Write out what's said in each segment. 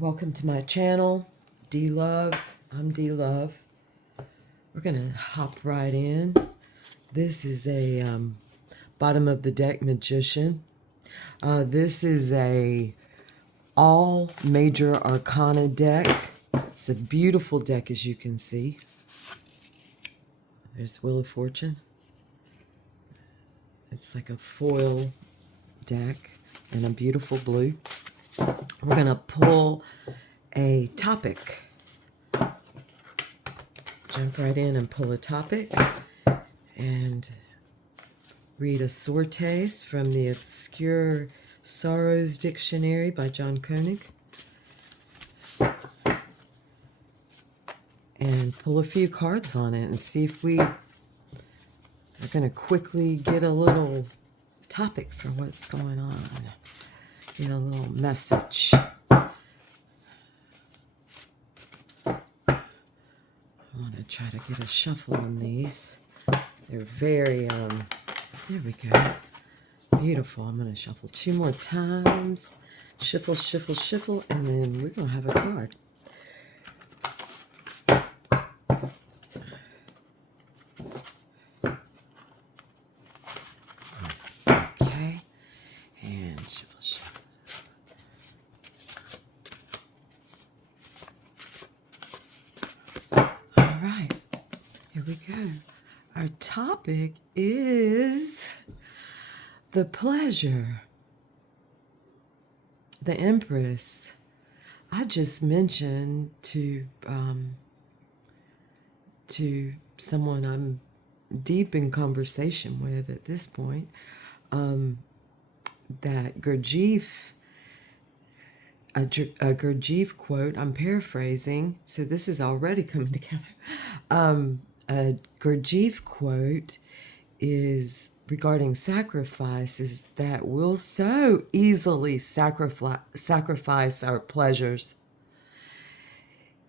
Welcome to my channel, D Love. I'm D Love. We're gonna hop right in. This is a bottom of the deck magician. This is a all major arcana deck. It's a beautiful deck, as you can see. There's Wheel of Fortune. It's like a foil deck in a beautiful blue. We're gonna pull a topic. Jump right in and pull a topic and read a sortes from the Obscure Sorrows Dictionary by John Koenig. And pull a few cards on it and see if we are going to quickly get a little topic for what's going on. Get a little message. I want to try to get a shuffle on these. They're very, there we go. Beautiful. I'm going to shuffle 2 more times. Shuffle, shuffle, shuffle, and then we're going to have a card. Okay. And shuffle, shuffle. All right. Here we go. Our topic is the pleasure. The Empress. I just mentioned to someone I'm deep in conversation with at this point, that Gurdjieff, a Gurdjieff quote, I'm paraphrasing, so this is already coming together. A Gurdjieff quote is regarding sacrifices that will so easily sacrifice our pleasures,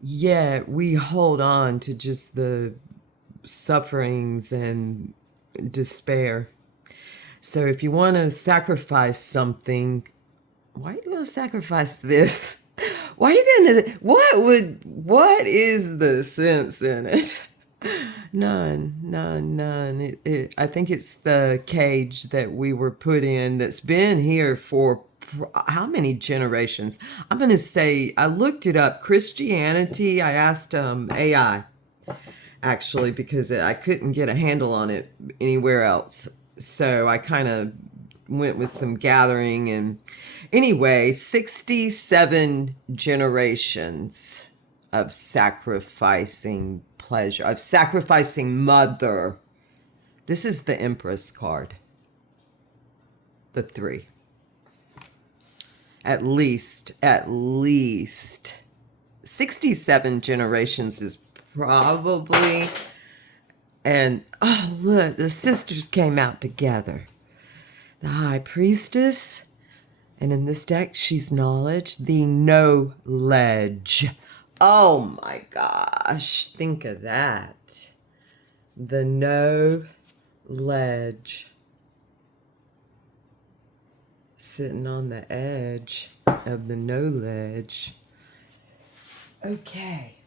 yet we hold on to just the sufferings and despair. So if you want to sacrifice something, why are you going to sacrifice this? Why are you going to, what is the sense in it? None. I think it's the cage that we were put in that's been here for how many generations? I'm going to say, I looked it up, Christianity. I asked AI, actually, because I couldn't get a handle on it anywhere else. So I kind of went with some gathering, and anyway, 67 generations of sacrificing pleasure, of sacrificing mother. This is the Empress card. The 3. At least 67 generations is probably, and oh look, the sisters came out together. The High Priestess, and in this deck, she's knowledge, the knowledge. Oh my gosh, think of that. The knowledge. Sitting on the edge of the knowledge. Okay,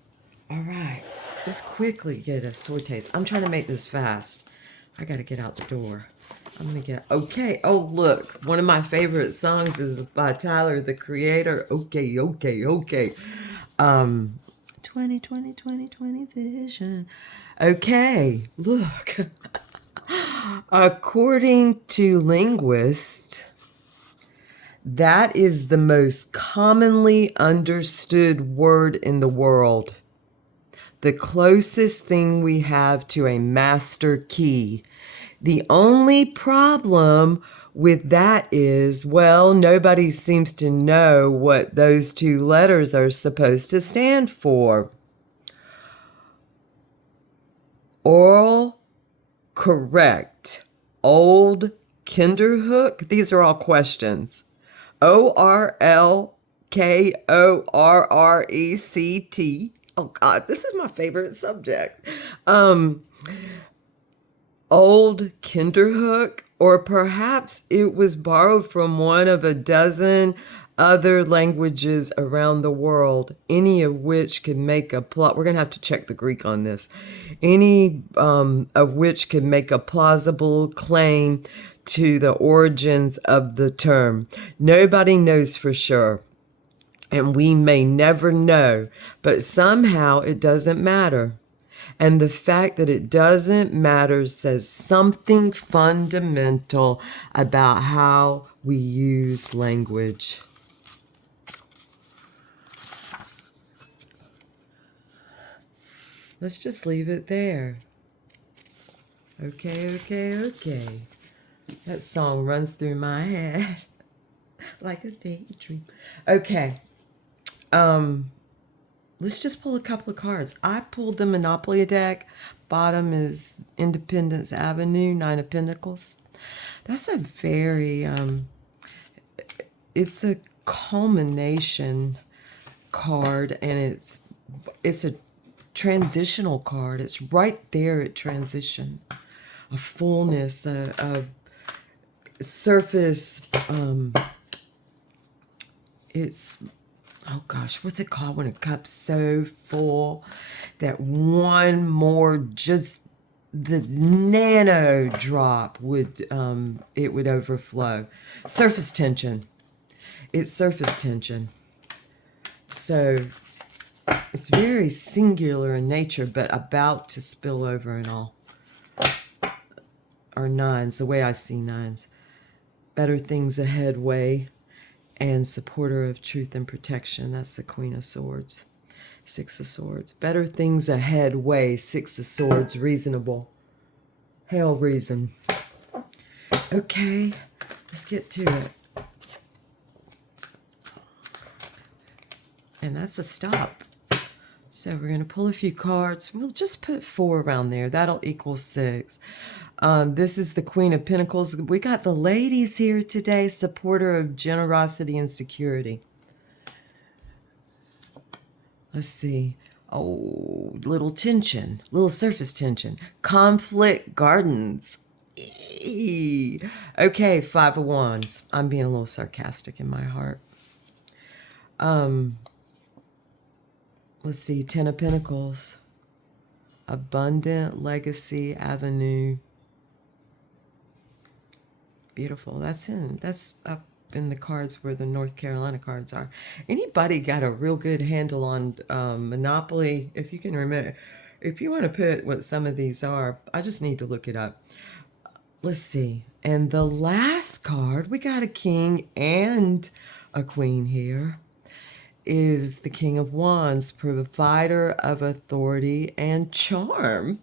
all right. Let's quickly get a sortes. I'm trying to make this fast. I got to get out the door. I'm going to get, okay. Oh, look, one of my favorite songs is by Tyler, the Creator. Okay. 20 vision. Okay, look. According to linguists, that is the most commonly understood word in the world. The closest thing we have to a master key. The only problem with that is, well, nobody seems to know what those 2 letters are supposed to stand for. Oral correct. Old Kinderhook. These are all questions. ORLKORRECT. Oh God, this is my favorite subject. Old Kinderhook, or perhaps it was borrowed from one of a dozen other languages around the world, any of which can make a plot. We're going to have to check the Greek on this. Any of which can make a plausible claim to the origins of the term. Nobody knows for sure, and we may never know, but somehow it doesn't matter. And the fact that it doesn't matter says something fundamental about how we use language. Let's just leave it there. Okay. That song runs through my head like a daydream. Okay. Let's just pull a couple of cards. I pulled the Monopoly deck. Bottom is Independence Avenue, Nine of Pentacles. That's a very, it's a culmination card, and it's a transitional card. It's right there at transition. A fullness, a surface, it's, oh gosh, what's it called when a cup's so full that one more, just the nano drop would, it would overflow. Surface tension. It's surface tension. So it's very singular in nature, but about to spill over and all. Or nines, the way I see nines. Better things ahead way, and supporter of truth and protection. That's the Queen of Swords. Six of Swords. Better things ahead way. Six of Swords. Reasonable. Hail reason. Okay, let's get to it. And that's a stop. So we're going to pull a few cards. We'll just put 4 around there. That'll equal 6. This is the Queen of Pentacles. We got the ladies here today, supporter of generosity and security. Let's see. Oh, little tension, little surface tension. Conflict gardens. Eee. Okay, 5 of Wands. I'm being a little sarcastic in my heart. Let's see, 10 of Pentacles. Abundant Legacy Avenue. Beautiful. That's up in the cards where the North Carolina cards are. Anybody got a real good handle on Monopoly? If you can remember, if you want to put what some of these are, I just need to look it up. Let's see. And the last card, we got a king and a queen here, is the King of Wands, provider of authority and charm.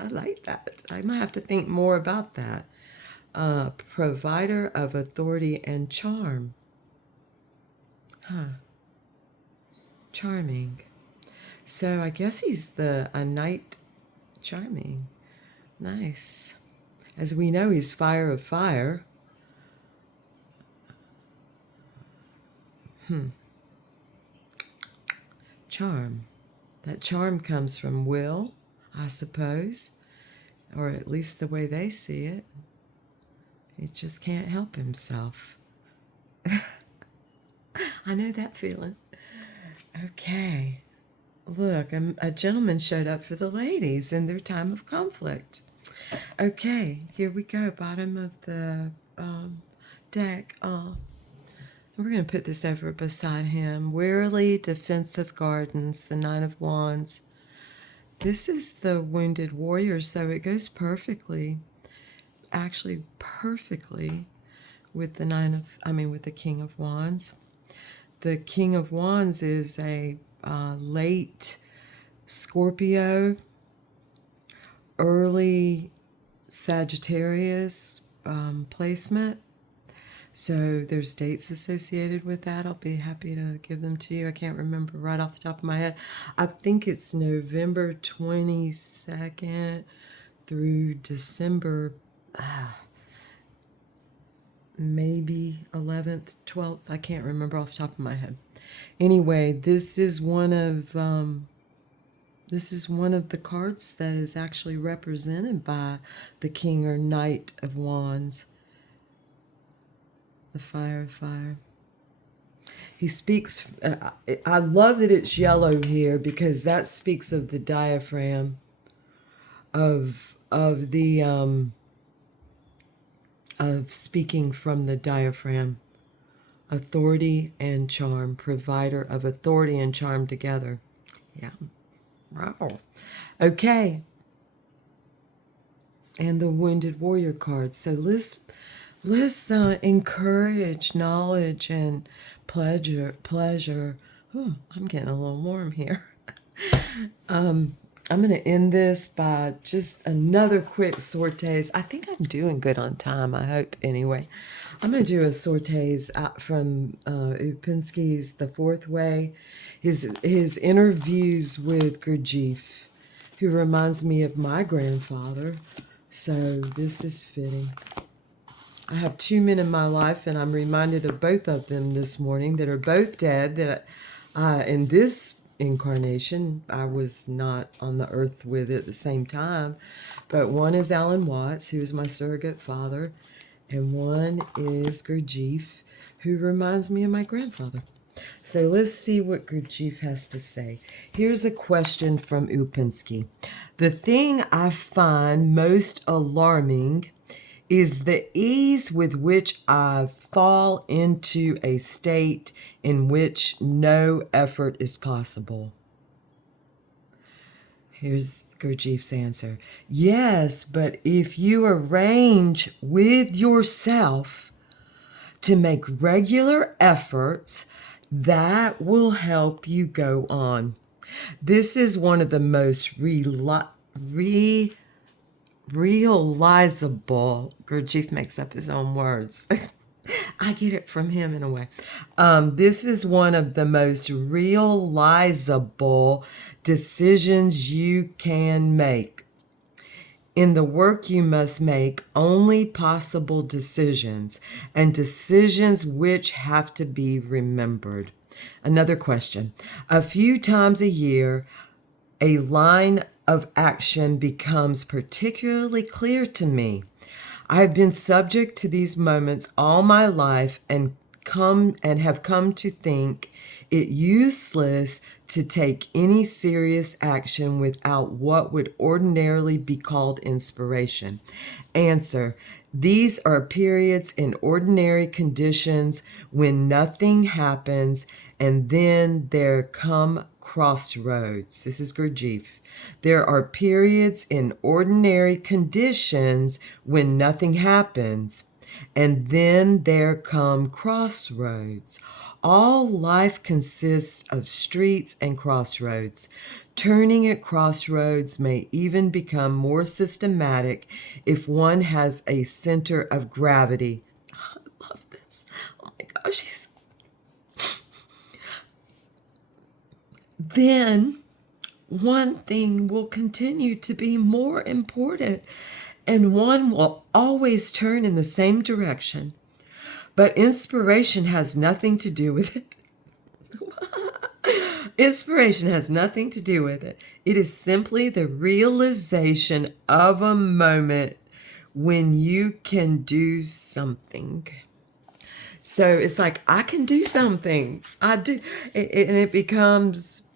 I like that. I might have to think more about that. Provider of authority and charm. Charming. So I guess he's a knight charming. Nice. As we know, he's fire of fire. Charm. That charm comes from will, I suppose, or at least the way they see it. He just can't help himself. I know that feeling. Okay. Look, a gentleman showed up for the ladies in their time of conflict. Okay, here we go. Bottom of the deck. We're going to put this over beside him. Wearily defensive gardens, the Nine of Wands. This is the wounded warrior, so it goes perfectly, actually perfectly, with with the King of Wands. The King of Wands is a late Scorpio, early Sagittarius placement. So there's dates associated with that. I'll be happy to give them to you. I can't remember right off the top of my head. I think it's November 22nd through December, maybe 11th, 12th. I can't remember off the top of my head. Anyway, this is one of the cards that is actually represented by the King or Knight of Wands. The fire of fire. He speaks. I love that it's yellow here because that speaks of the diaphragm, of the of speaking from the diaphragm. Authority and charm, provider of authority and charm together. Yeah. Wow. Okay. And the wounded warrior card. So let's encourage knowledge and pleasure. Oh, I'm getting a little warm here. I'm going to end this by just another quick sortes. I think I'm doing good on time, I hope, anyway. I'm going to do a sortes out from Upinski's The Fourth Way, his interviews with Gurdjieff, who reminds me of my grandfather. So this is fitting. I have two men in my life, and I'm reminded of both of them this morning that are both dead, that in this incarnation I was not on the earth with at the same time. But one is Alan Watts, who is my surrogate father, and one is Gurdjieff, who reminds me of my grandfather. So let's see what Gurdjieff has to say. Here's a question from Upinski. The thing I find most alarming is the ease with which I fall into a state in which no effort is possible. Here's Gurdjieff's answer. Yes, but if you arrange with yourself to make regular efforts, that will help you go on. This is one of the most realizable. Gurdjieff makes up his own words. I get it from him in a way. This is one of the most realizable decisions you can make. In the work you must make only possible decisions, and decisions which have to be remembered. Another question. A few times a year, a line of action becomes particularly clear to me. I have been subject to these moments all my life and have come to think it useless to take any serious action without what would ordinarily be called inspiration. Answer. These are periods in ordinary conditions when nothing happens, and then there come crossroads. This is Gurdjieff. There are periods in ordinary conditions when nothing happens, and then there come crossroads. All life consists of streets and crossroads. Turning at crossroads may even become more systematic if one has a center of gravity. I love this. Oh my gosh. Then one thing will continue to be more important, and one will always turn in the same direction. But inspiration has nothing to do with it. Inspiration has nothing to do with it. It is simply the realization of a moment when you can do something. So it's like, I can do something. I do. And it becomes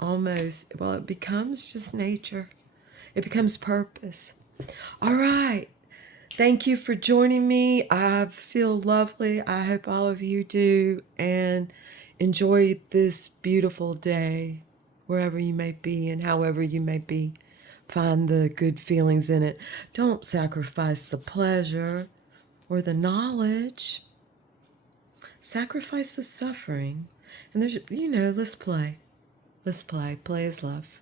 almost, well, it becomes just nature. It becomes purpose. All right. Thank you for joining me. I feel lovely. I hope all of you do. And enjoy this beautiful day, wherever you may be and however you may be. Find the good feelings in it. Don't sacrifice the pleasure or the knowledge. Sacrifice the suffering. And there's, let's play. Let's play. Play is love.